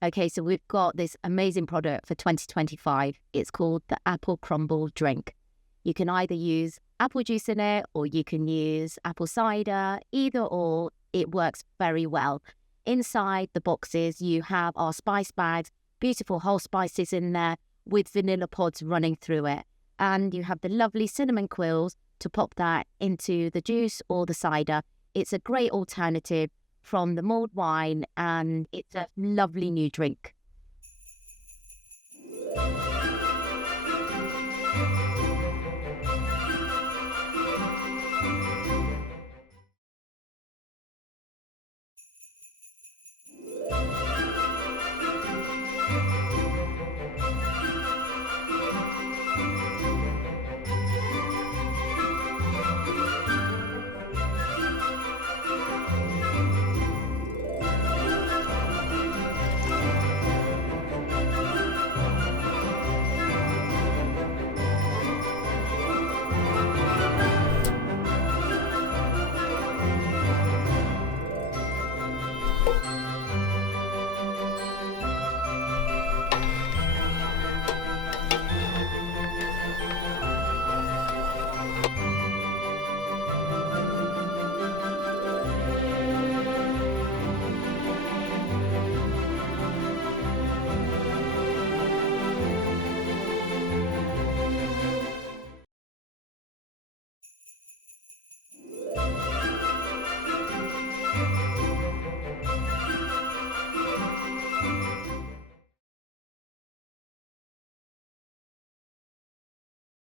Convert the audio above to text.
Okay, so we've got this amazing product for 2025. It's called the Apple Crumble Drink. You can either use apple juice in it or you can use apple cider, either or. It works very well. Inside the boxes, you have our spice bags, beautiful whole spices in there with vanilla pods running through it. And you have the lovely cinnamon quills to pop that into the juice or the cider. It's a great alternative from the mulled wine, and it's a lovely new drink.